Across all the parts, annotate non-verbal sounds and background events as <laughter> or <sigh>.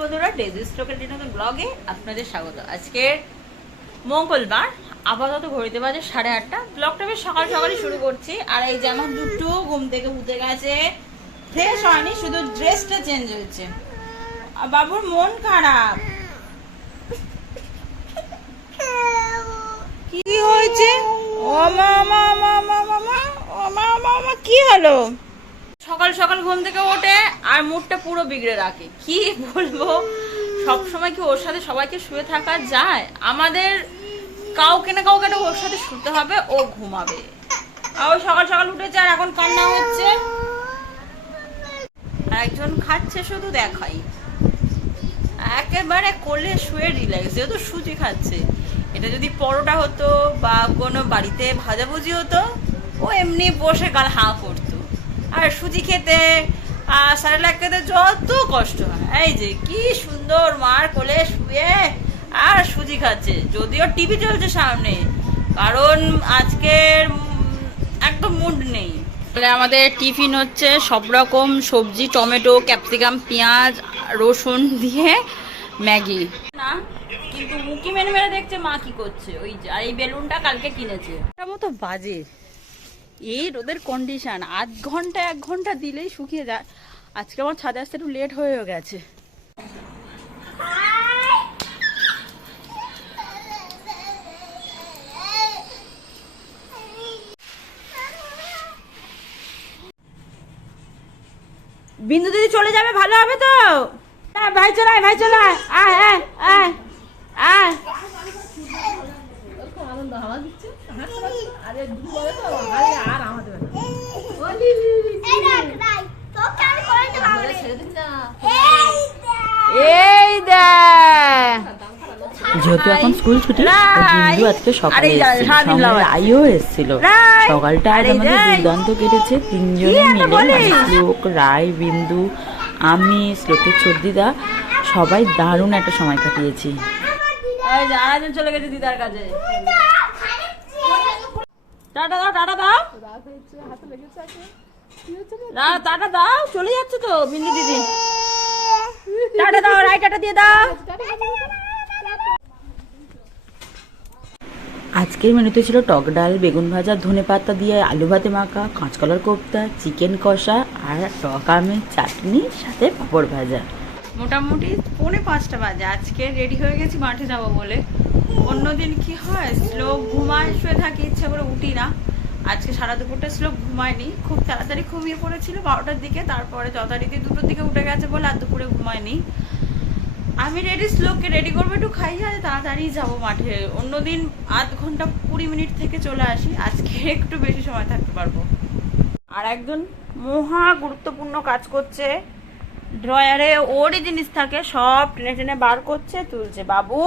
বন্ধুরা ডেজি স্ট্রোকের দিন ব্লগে আপনাদের স্বাগত। আজকে মঙ্গলবার, আপাতত ঘড়িতে বাজে সাড়ে আটটা। ব্লগটা বেশ সকাল সকালই শুরু করছি। আর এই যে আমার দুটো ঘুম থেকে উঠে গেছে। ফ্রেশ হয়নি, শুধু ড্রেসটা চেঞ্জ হয়েছে। বাবুর মন খারাপ। কি হয়েছে? ও মা মা মা মা মা মা মা, কি হলো? সকাল সকাল ঘুম থেকে ওঠে আর মুডটা পুরো বিগড়ে রাখে। কি বলব? সব সময় কি ওর সাথে সবাইকে শুয়ে থাকা যায়? আমাদের কাউকে না কাউকে ওর সাথে শুতে হবে, ও ঘুমাবে। আর ও সকাল সকাল উঠেছে আর এখন কান্না হচ্ছে। আর একজন খাচ্ছে শুধু দেখাই। একেবারে কোলে শুয়ে রিল্যাক্স যেহেতু সুজি খাচ্ছে। এটা যদি পরোটা হতো বা কোনো বাড়িতে ভাজাভুজি হতো, ও এমনি বসে গাল হাঁ করতো। আর সুজি খেতে আর স্যারেলাক খেতে যত কষ্ট হয়। এই যে কি সুন্দর মার কোলে শুয়ে আর সুজি খাচ্ছে। যদিও টিভি চলছে সামনে কারণ আজকের একদম মুড নেই। তাহলে আমাদের টিফিন হচ্ছে সব রকম সবজি টমেটো ক্যাপসিকাম পেঁয়াজ রসুন দিয়ে ম্যাগি। না কিন্তু মুখি মেরে মেরে দেখছে মা কি করছে। ওই আর এই বেলুনটা কালকে কিনেছে। মতো বাজে। এই রোদের কন্ডিশন আধ ঘণ্টা এক ঘণ্টা দিলেই শুকিয়ে যায়। আজকে আমার ছাদে আসতে একটু লেট হয়ে গেছে। বিন্দু দিদি চলে যাবে, ভালো হবে তো? হ্যাঁ ভাই চলায় ভাই চলায় আয়। আয় আয় আয় এই যেহেতু এখন স্কুল ছুটি বিন্দু আজকে সকালে আরে যা, এসেছিল সঙ্গে লাগাচ্ছে। এসেছিল। সকালটা আজ আমাদের দুর্দান্ত কেটেছে। তিনজনে মিলে শ্লোক রায় বিন্দু আমি শ্লোকের চর্দিদা সবাই দারুণ একটা সময় কাটিয়েছি। চলে গেছে দিদার কাছে। টাটা দাও টাটা দাও। না টাটা দাও চলে যাচ্ছে তো বিন্দু দিদি। টাটা দাও রাই টাটা দিয়ে দাও। আজকের মেনুতে ছিল টক ডাল বেগুন ভাজা ধনে পাতা দিয়ে আলু ভাতে মাখা কাঁচকলার কোপ্তা চিকেন কষা আর টক আমের চাটনি সাথে পাঁপড় ভাজা। মোটামুটি পৌনে পাঁচটা বাজে। আজকে রেডি হয়ে গেছি মাঠে যাব বলে। অন্যদিন কি হয়? স্লো ঘুমায়, শুয়ে থাকি, ইচ্ছা করে উঠি না। আজকে সারা দুপুরটা স্লো ঘুমায়নি। খুব তাড়াতাড়ি ঘুমিয়ে পড়েছিল বারোটার দিকে, তারপরে যথারীতি দুটোর দিকে উঠে গেছে বলে আর দুপুরে ঘুমায়নি। আমি রেডি স্লোকে রেডি করব, একটু খাইয়ে আর তাড়াতাড়ি যাব মাঠে। অন্যদিন আধ ঘণ্টা কুড়ি মিনিট থেকে চলে আসি। আজকে একটু বেশি সময় থাকতে পারব। আর একজন মহা গুরুত্বপূর্ণ কাজ করছে। ড্রয়ারে ওরই জিনিস থাকে, সব টেনে টেনে বার করছে, তুলছে। বাবু!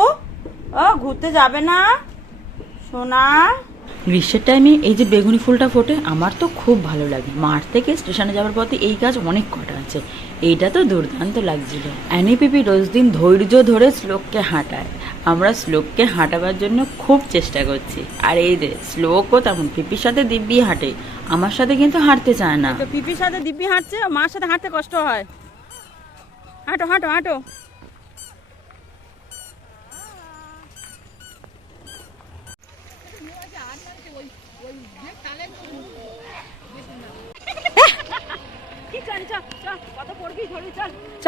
ও ঘুরতে যাবে না? সোনা? গ্রীষ্মের টাইমে এই যে বেগুনি ফুলটা ফোটে আমার তো খুব ভালো লাগে। মাঠ থেকে স্টেশনে যাওয়ার পথে এই গাছ অনেক কটা আছে। এইটা তো দুর্দান্ত লাগছিল। অ্যানি পিপি রোজ দিন ধৈর্য ধরে শ্লোককে হাঁটায়। আমরা শ্লোককে হাঁটাবার জন্য খুব চেষ্টা করছি। আর এই যে শ্লোকও তেমন পিপির সাথে দিব্যি হাঁটে। আমার সাথে কিন্তু হাঁটতে চায় না। পিপির সাথে দিব্যি হাঁটছে মার সাথে হাঁটতে কষ্ট হয়। হাঁটো হাঁটো হাঁটো চলো চলো চলো ওই তো, ওই তো, ওইদিকে চলো চলো চলো চলো চলো চলো আ, আ,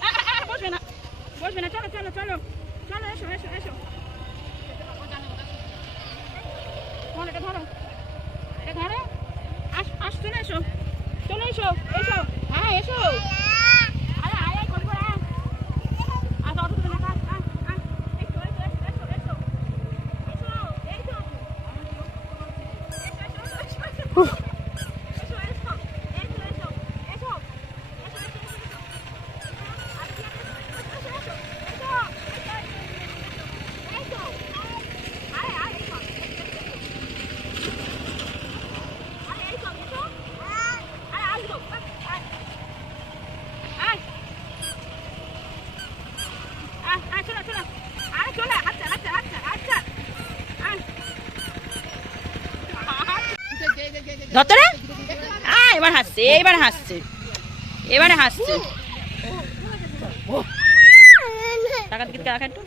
আ, বসবে না না চলো চলো চলো চলো এসো এসো এসো ফোন এটা ধরো এটা ধরো আস আস চলে এসো চলে এসো এসো হ্যাঁ এসো ধরতো এবার হাসছে এবার হাসছে। এবারে হাসছে। টাকা দিকে টাকা একটু?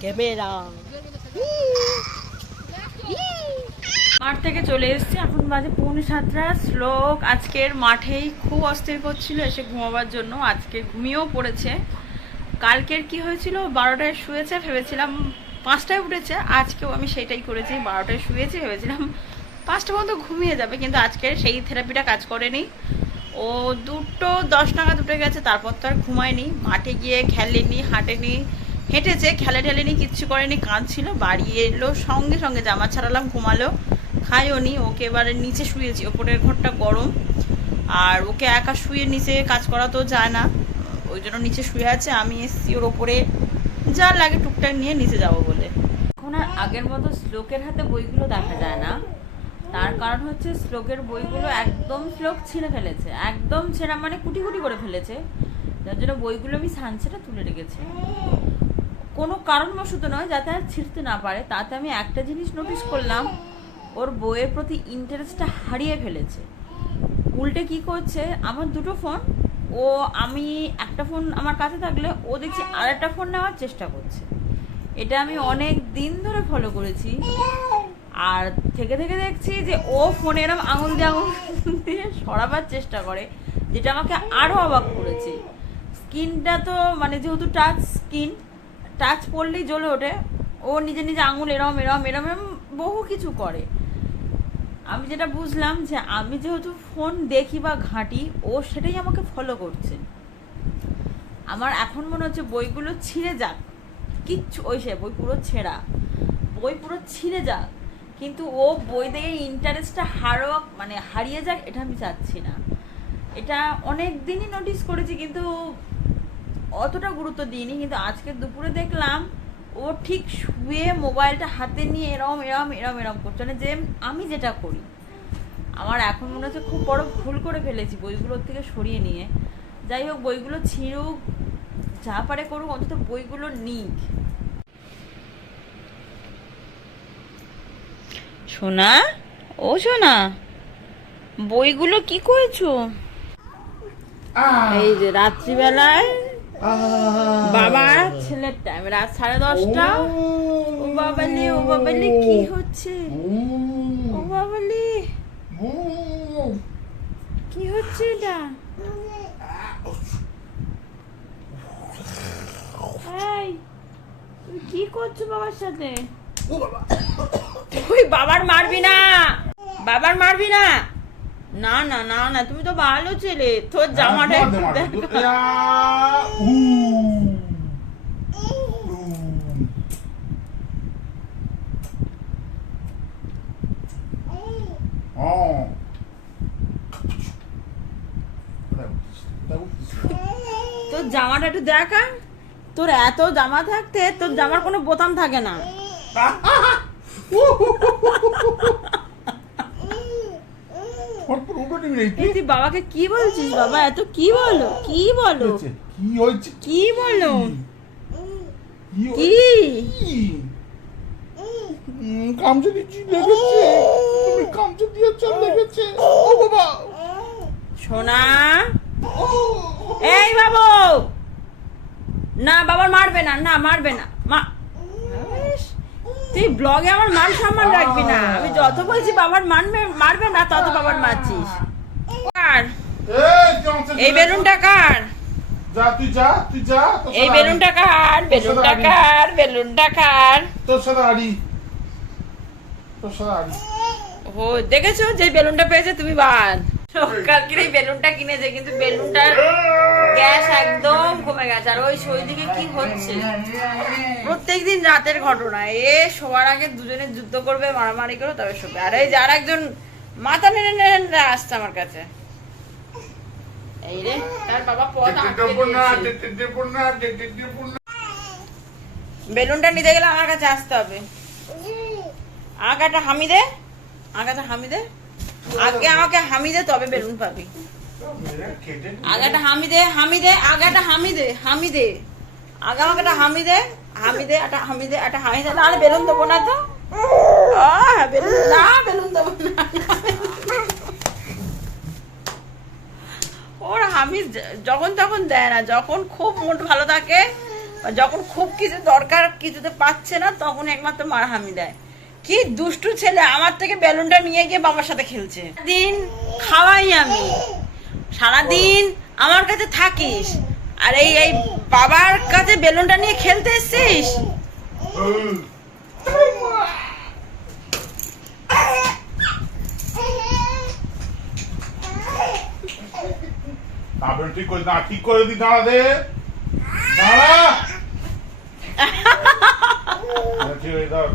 ক্যামেরা। মাঠ থেকে চলে এসেছি এখন বাজে পৌনে সাতটা। শ্লোক আজকের মাঠেই খুব অস্থির করছিল এসে ঘুমাবার জন্য। আজকে ঘুমিয়েও পড়েছে। কালকের কি হয়েছিল? বারোটায় শুয়েছে ভেবেছিলাম পাঁচটায় উঠেছে। আজকেও আমি সেটাই করেছি বারোটায় শুয়েছি ভেবেছিলাম পাঁচটা পর্যন্ত ঘুমিয়ে যাবে, কিন্তু আজকে সেই থেরাপিটা কাজ করেনি। ও দুটো দশ নাগাদ উঠে গেছে, তারপর তো আর ঘুমায়নি। মাঠে গিয়ে খেলেনি, হাঁটেনি, হেঁটেছে, খেলে ঠেলেনি, কিচ্ছু করেনি, কাঁদছিল, বাড়ি এলো, সঙ্গে সঙ্গে জামা ছাড়ালাম, ঘুমালো। খাইও নি, ওকে এবারে নিচে শুয়েছি, ওপরের ঘরটা গরম। আর ওকে একা শুয়ে নিচে কাজ করা তো যায় না, ওই জন্য নিচে শুয়ে আছে, আমি এসছি ওর ওপরে। যা লাগে টুকটাক নিয়ে নিচে যাব বলে। এখন আর আগের মতো শ্লোকের হাতে বইগুলো দেখা যায় না। তার কারণ হচ্ছে শ্লোকের বইগুলো একদম শ্লোক ছিঁড়ে ফেলেছে, একদম ছেঁড়া মানে কুটি কুটি করে ফেলেছে। যার জন্য বইগুলো আমি সানসেটা তুলে রেখেছি। কোনো কারণবশত নয়, যাতে আর ছিঁড়তে না পারে, তাতে আমি একটা জিনিস নোটিস করলাম, ওর বইয়ের প্রতি ইন্টারেস্টটা হারিয়ে ফেলেছে। উল্টে কি করছে, আমার দুটো ফোন ও আমি একটা ফোন আমার কাছে থাকলে ও দেখছি আর একটা ফোন নেওয়ার চেষ্টা করছে। এটা আমি অনেক দিন ধরে ফলো করেছি। আর থেকে থেকে দেখছি যে ও ফোনে এরম আঙুল দিয়ে আঙুল দিয়ে সরাবার চেষ্টা করে, যেটা আমাকে আরও অবাক করেছে। স্কিনটা তো মানে যেহেতু টাচ স্কিন টাচ পড়লেই জ্বলে ওঠে। ও নিজে নিজে আঙুল এরম এরম এরম এরম বহু কিছু করে। আমি যেটা বুঝলাম যে আমি যেহেতু ফোন দেখি বা ঘাঁটি, ও সেটাই আমাকে ফলো করছে। আমার এখন মনে হচ্ছে বইগুলো ছিঁড়ে যাক। কিচ্ছু, ওই সে বই পুরো ছেঁড়া। বই পুরো ছিঁড়ে যাক। কিন্তু ও বই দেখে ইন্টারেস্টটা হারক মানে হারিয়ে যাক এটা আমি চাচ্ছি না। এটা অনেক দিনই নোটিস করেছি, কিন্তু অতটা গুরুত্ব দিইনি। কিন্তু আজকে দুপুরে দেখলাম, ও ঠিক শুয়ে মোবাইলটা হাতে নিয়ে এরম এরম এরম এরম করছে। মানে যে আমি যেটা করি, আমার এখন মনে হচ্ছে খুব বড় ভুল করে ফেলেছি বইগুলোর থেকে সরিয়ে নিয়ে। যাই হোক, বইগুলো ছিঁড়ুক, যা পারে করুক, অন্তত বইগুলো নিক। সোনা? ও সোনা বইগুলো কি করেছ? এই যে রাত্রিবেলায় বাবা ছেলের টাইম রাত সাড়ে দশটা। ও। বাবালি ও বাবালি কি হচ্ছে? ও। বাবালি কি হচ্ছে এটা? কি করছ বাবার সাথে? তুই বাবার মারবি না। বাবার মারবি না। না না না না তুমি তো ভালো ছেলে। তোর জামাটা তোর জামাটা একটু দেখা তোর এত জামা থাকতে তোর জামার কোনো বোতাম থাকে না। তুই বাবাকে কি বলছিস বাবা? এত কি বলো? কি বলো? কি হয়েছে? কি বলো? কি কামচে দিচ্ছি লেগেছে। তুমি কামচে দিয়েছ লেগেছে। ও বাবা! সোনা? এই বাবু! না বাবার মারবে না না মারবে না। তুই ব্লগে আমার মান সম্মান রাখবি না। আমি যত বলছি বাবার মানবে মারবে না তত বাবার মারছিস। কার? এই বেলুনটা কার? এই বেলুনটা কার? বেলুনটা কার? বেলুনটা কার? তোর সাথে আড়ি। তোর সাথে আড়ি। ও দেখেছ? যে বেলুনটা পেয়েছে তুমি বাদ। কালকের এই বেলুনটা কিনেছে কিন্তু বেলুনটার গ্যাস একদম কমে গেছে। আর ওই সইদিকে কি হচ্ছে? প্রত্যেকদিন রাতের ঘটনা। এ শোয়ার আগে দুজনে যুদ্ধ করবে মারামারি করে তবে শোবে। আর এই যার একজন মাথা নেড়ে নেড়ে আসছে আমার কাছে। এই রে তার বাবা পথ বেলুনটা নিতে গেলে আমার কাছে আসতে হবে। আমাকে একটা হামি দে আমার হামি দে আগে আমাকে হামি দে তবে বেলুন পাবি। আগাটা হামি দে হামি দে, আগাটা হামি দে হামি দে। আগা আমাকে হামি দে হামি দে একটা হামি দে একটা হামি দে। বেলুন দেবো না তো। ওর হামি যখন তখন দেয় না, যখন খুব মুড ভালো থাকে যখন খুব কিছু দরকার কিছুতে পাচ্ছে না তখন একমাত্র মার হামি দেয়। কি দুষ্টু ছেলে, আমার থেকে বেলুনটা নিয়ে গিয়ে বাবার সাথে খেলছে। দিন খাওয়াই আমি। সারাদিন আমার কাছে থাকিস। আর এই এই বাবার কাছে বেলুনটা নিয়ে খেলতে এসছিস? ঠিক করে না ঠিক করে দি দাঁড়া দে। দাঁড়া। <laughs> ঠিক ধর